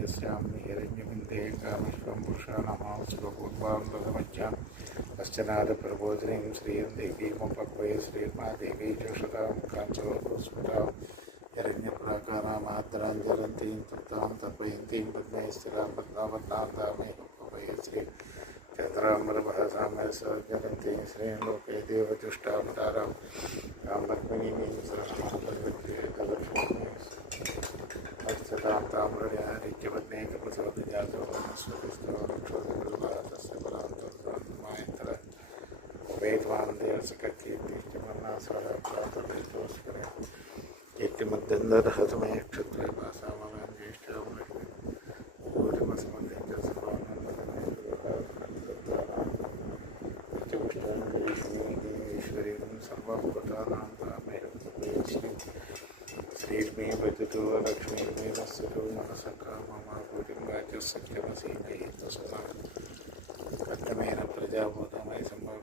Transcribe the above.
यस्यां हिरण्यबिन्दे कामेश्वं पुरुषाणां सुखपूर्वां प्रथमज्ञां पश्चनादप्रबोधिनीं श्रियं देवीमुपक्वये श्रीर्मादेवी चक्षुतां काञ्चोस्फुटां हिरण्यप्राकारामादराञ्जलन्तीं तृप्तां तर्पयन्तीं पद्मे स्थिरां पद्मावत्नां तामेवपक्वये श्री चन्द्राम्बरभरसामरसज्जलन्तीं श्रीं लोके देवतुष्टावतारां तां पद्मिनीं सदां ताम्रण्यारिक्यपद्मे कपसवतिजातो वनस्पतिस्थो रक्षोदकल्पातस्य परान्तर्मायन्तर वेदवान् देवसककीर्तिमन्नासहप्रातोस्करे कीर्तिमद्दन्दर्हतु मे क्षत्रे पासामगां ज्येष्ठां ईश्वरीं सर्वभूतानां तामेव श्रीर्मे भजतो लक्ष्मीर्मे नस्ततो मनसका मम भूतिं वाचः सत्यमसि नयितसुमा कथमेन प्रजाभूतमयि सम्भव